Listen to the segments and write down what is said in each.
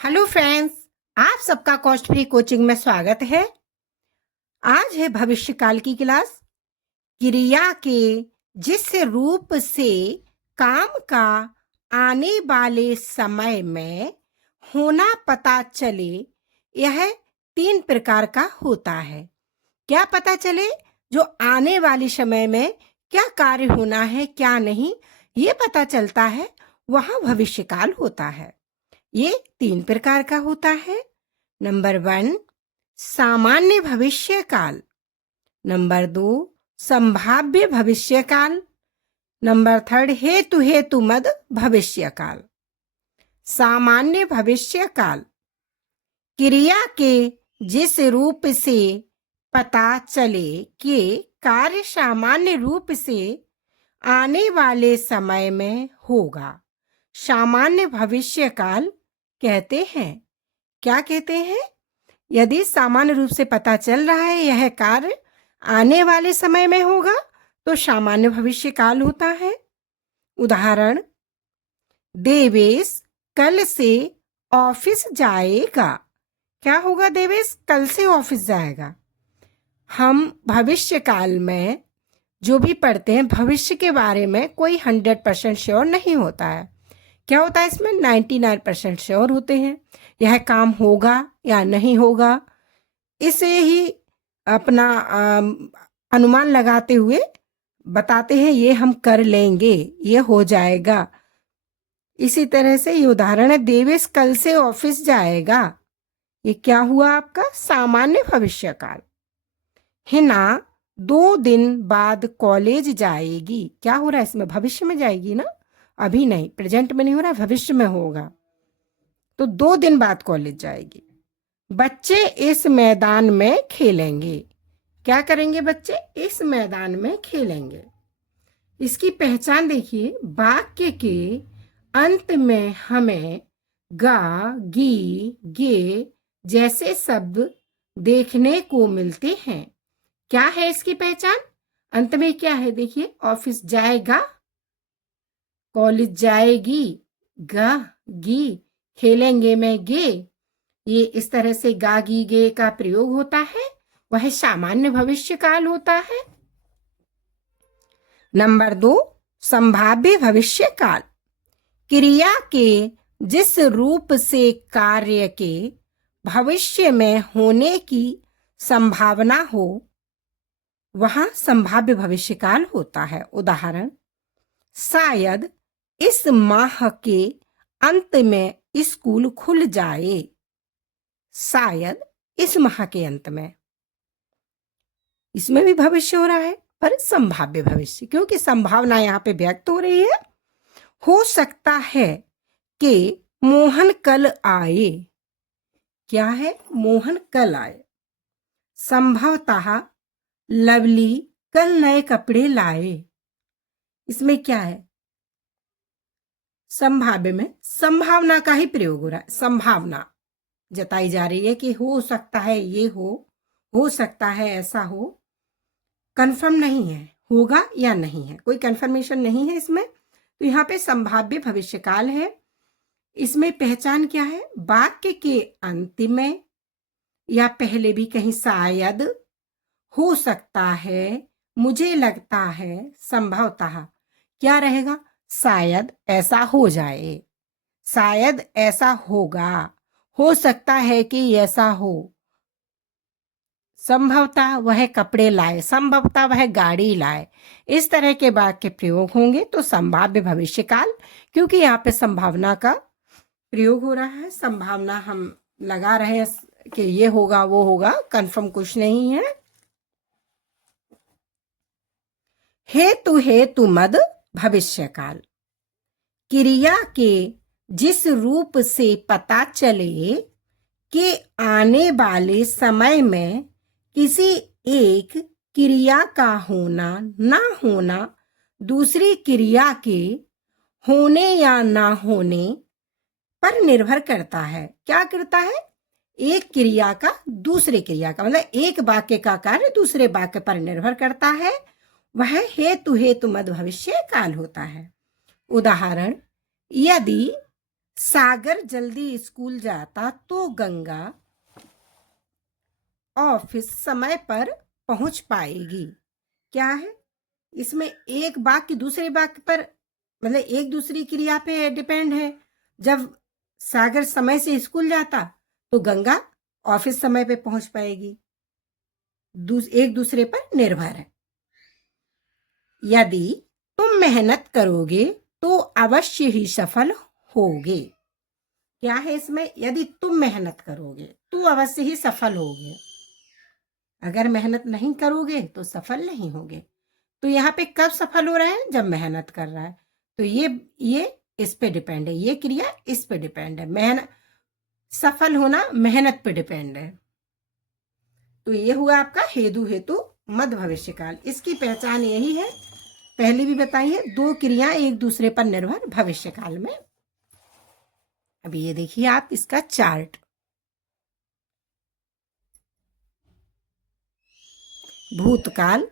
Hello friends, आप सबका cost free coaching में स्वागत है। आज है भविष्यकाल की क्लास। क्रिया के जिस रूप से काम का आने वाले समय में होना पता चले, यह 3 प्रकार का होता है। क्या पता चले? जो आने वाले समय में क्या कार्य होना है, क्या नहीं, ये पता चलता है, वह भविष्यकाल होता है। ये 3 प्रकार का होता है। नंबर 1 सामान्य भविष्यकाल, नंबर 2 संभाव्य भविष्यकाल, नंबर 3 हेतु मद भविष्यकाल। सामान्य भविष्यकाल क्रिया के जिस रूप से पता चले कि कार्य सामान्य रूप से आने वाले समय में होगा, सामान्य भविष्यकाल कहते हैं। क्या कहते हैं? यदि सामान्य रूप से पता चल रहा है यह कार्य आने वाले समय में होगा तो सामान्य भविष्यकाल होता है। उदाहरण, देवेश कल से ऑफिस जाएगा। क्या होगा? देवेश कल से ऑफिस जाएगा। हम भविष्यकाल में जो भी पढ़ते हैं, भविष्य के बारे में कोई 100% श्योर नहीं होता है। क्या होता है इसमें? 99% श्योर होते हैं यह काम होगा या नहीं होगा। इसे ही अपना अनुमान लगाते हुए बताते हैं ये हम कर लेंगे, ये हो जाएगा। इसी तरह से ये उदाहरण है, देवेश कल से ऑफिस जाएगा। ये क्या हुआ? आपका सामान्य भविष्यकाल। हिना 2 दिन बाद कॉलेज जाएगी। क्या हो रहा है इसमें? भविष्य में जाएगी ना, अभी नहीं, प्रेजेंट में नहीं हो रहा, भविष्य में होगा। तो 2 दिन बाद कॉलेज जाएगी। बच्चे इस मैदान में खेलेंगे। क्या करेंगे बच्चे? इस मैदान में खेलेंगे। इसकी पहचान देखिए, वाक्य के अंत में हमें गा, गी, गे जैसे शब्द देखने को मिलते हैं। क्या है इसकी पहचान? अंत में क्या है? देखिए, ऑफिस जाएगा, कॉलेज जाएगी, गा, गी, खेलेंगे में गे। ये इस तरह से गा, गी, गे का प्रयोग होता है, वह सामान्य भविष्यकाल होता है। नंबर 2 संभाव्य भविष्यकाल क्रिया के जिस रूप से कार्य के भविष्य में होने की संभावना हो, वहां संभाव्य भविष्यकाल होता है। उदाहरण, शायद इस माह के अंत में स्कूल खुल जाए। शायद इस माह के अंत में, इसमें भी भविष्य हो रहा है पर संभाव्य भविष्य, क्योंकि संभावना यहाँ पे व्यक्त हो रही है। हो सकता है कि मोहन कल आए। क्या है? मोहन कल आए। संभवतः लवली कल नए कपड़े लाए। इसमें क्या है? संभाव्य में संभावना का ही प्रयोग हो रहा है। संभावना जताई जा रही है कि हो सकता है ये हो सकता है ऐसा हो। कंफर्म नहीं है होगा या नहीं है, कोई कंफर्मेशन नहीं है इसमें। तो यहाँ पे संभाव्य भविष्यकाल है। इसमें पहचान क्या है? वाक्य के अंत में या पहले भी कहीं शायद, हो सकता है, मुझे लगता है, संभवतः क्या रहेगा? शायद ऐसा हो जाए, शायद ऐसा होगा, हो सकता है कि ऐसा हो, संभवतः वह कपड़े लाए, संभवतः वह गाड़ी लाए। इस तरह के वाक्य प्रयोग होंगे तो संभाव्य भविष्यकाल, क्योंकि यहाँ पे संभावना का प्रयोग हो रहा है। संभावना हम लगा रहे हैं कि ये होगा वो होगा, कंफर्म कुछ नहीं है। हेतु मद भविष्यकाल क्रिया के जिस रूप से पता चले कि आने वाले समय में किसी एक क्रिया का होना ना होना दूसरी क्रिया के होने या ना होने पर निर्भर करता है। क्या करता है? एक क्रिया का दूसरे क्रिया का, मतलब एक वाक्य का कार्य दूसरे वाक्य पर निर्भर करता है, वह हेतु मद भविष्य काल होता है। उदाहरण, यदि सागर जल्दी स्कूल जाता तो गंगा ऑफिस समय पर पहुंच पाएगी। क्या है इसमें? एक वाक्य दूसरे वाक्य पर, मतलब एक दूसरी क्रिया पे डिपेंड है। जब सागर समय से स्कूल जाता तो गंगा ऑफिस समय पे पहुंच पाएगी। एक दूसरे पर निर्भर है। यदि तुम मेहनत करोगे तो अवश्य ही सफल होगे। क्या है इसमें? यदि तुम मेहनत करोगे तो अवश्य ही सफल होगे। अगर मेहनत नहीं करोगे तो सफल नहीं होगे। तो यहाँ पे कब सफल हो रहा है? जब मेहनत कर रहा है। तो ये इस पे डिपेंड है, ये क्रिया इस पे डिपेंड है। मेहनत, सफल होना मेहनत पे डिपेंड है। तो ये हुआ आपका हेतु हेतु मध्य भविष्यकाल। इसकी पहचान यही है, पहले भी बताई है, दो क्रिया एक दूसरे पर निर्भर भविष्यकाल में। अभी ये देखिए आप इसका चार्ट। भूतकाल,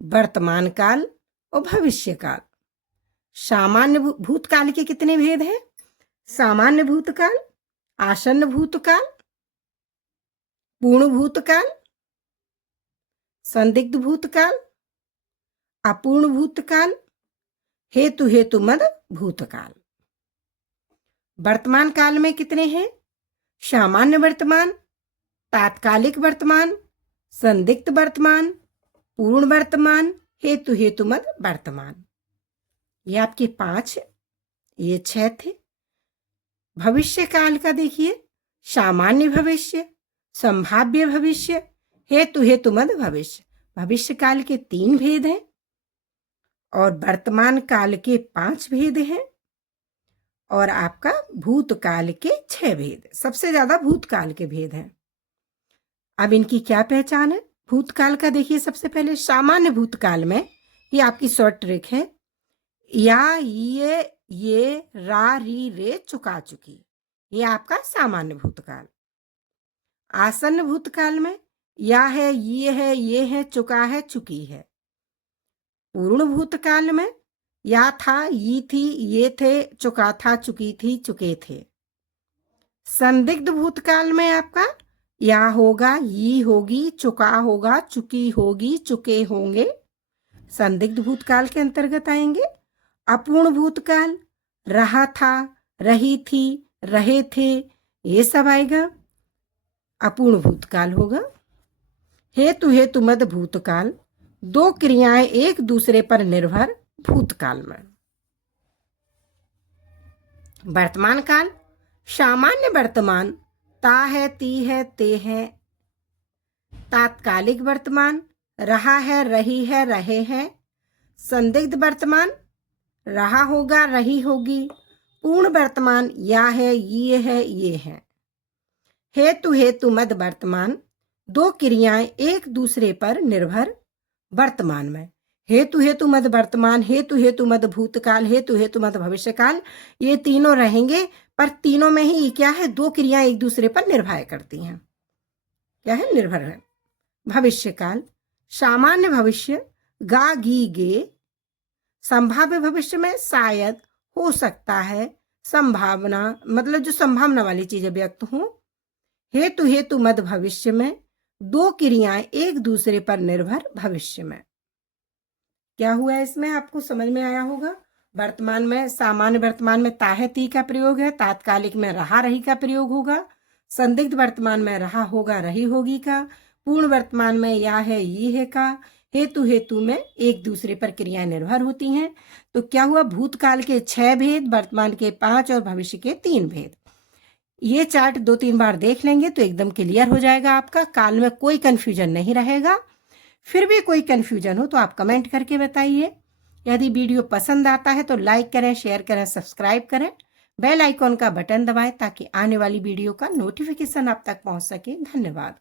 वर्तमान काल और भविष्यकाल। सामान्य भूतकाल के कितने भेद हैं? सामान्य भूतकाल, आसन्न भूतकाल, पूर्ण भूतकाल, संदिग्ध भूतकाल, अपूर्ण भूतकाल, हेतु हेतु मद भूतकाल। वर्तमान काल में कितने हैं? सामान्य वर्तमान, तात्कालिक वर्तमान, संदिग्ध वर्तमान, पूर्ण वर्तमान, हेतु हेतु मद वर्तमान। ये आपके 5, ये 6 थे। भविष्य काल का देखिए, सामान्य भविष्य, संभाव्य भविष्य, हेतु हेतु मद भविष्य। भविष्य काल के 3 भेद हैं और वर्तमान काल के 5 भेद हैं और आपका भूतकाल के 6 भेद। सबसे ज्यादा भूतकाल के भेद हैं। अब इनकी क्या पहचान है? भूतकाल का देखिए, सबसे पहले सामान्य भूतकाल में ये आपकी शॉर्ट ट्रिक है, या ये रा री रे चुका चुकी, ये आपका सामान्य भूतकाल। आसन्न भूतकाल में या है, ये है, चुका है, चुकी है। पूर्ण भूतकाल में या था, ये थी, ये थे, चुका था, चुकी थी, चुके थे। संदिग्ध भूतकाल में आपका या होगा, ये होगी, चुका होगा, चुकी होगी, चुके होंगे, संदिग्ध भूतकाल के अंतर्गत आएंगे। अपूर्ण भूतकाल, रहा था, रही थी, रहे थे, ये सब आएगा, अपूर्ण भूतकाल होगा। हेतु हेतु मद भूतकाल, दो क्रियाएं एक दूसरे पर निर्भर भूतकाल में। वर्तमान काल, सामान्य वर्तमान, ता है, ती है, ते है। तात्कालिक वर्तमान, रहा है, रही है, रहे हैं। संदिग्ध वर्तमान, रहा होगा, रही होगी। पूर्ण वर्तमान, या है, ये है। हेतु हेतु मद वर्तमान, दो क्रियाएं एक दूसरे पर निर्भर वर्तमान में। हेतु हेतु मद वर्तमान, हेतु हेतु मद भूतकाल, हेतु हेतु मद भविष्यकाल, ये तीनों रहेंगे, पर तीनों में ही क्या है? दो क्रियाएं एक दूसरे पर निर्भर करती हैं। क्या है? निर्भर है। भविष्यकाल, सामान्य भविष्य, गा गी गे। संभाव्य भविष्य में शायद, हो सकता है, संभावना, मतलब जो संभावना वाली चीजें व्यक्त हो। हेतु हेतु मद भविष्य में दो क्रियाएं एक दूसरे पर निर्भर भविष्य में। क्या हुआ इसमें? आपको समझ में आया होगा। वर्तमान में, सामान्य वर्तमान में ता है, ती का प्रयोग है। तात्कालिक में रहा, रही का प्रयोग होगा। संदिग्ध वर्तमान में रहा होगा, रही होगी का। पूर्ण वर्तमान में या है, ये है का। हेतु हेतु में एक दूसरे पर क्रियाएं निर्भर होती हैं। तो क्या हुआ? भूतकाल के 6 भेद, वर्तमान के 5 और भविष्य के 3 भेद। ये चार्ट 2-3 बार देख लेंगे तो एकदम क्लियर हो जाएगा आपका। काल में कोई कंफ्यूजन नहीं रहेगा। फिर भी कोई कंफ्यूजन हो तो आप कमेंट करके बताइए। यदि वीडियो पसंद आता है तो लाइक करें, शेयर करें, सब्सक्राइब करें। बेल आइकॉन का बटन दबाएं ताकि आने वाली वीडियो का नोटिफिकेशन आप तक पहुंच सके। धन्यवाद।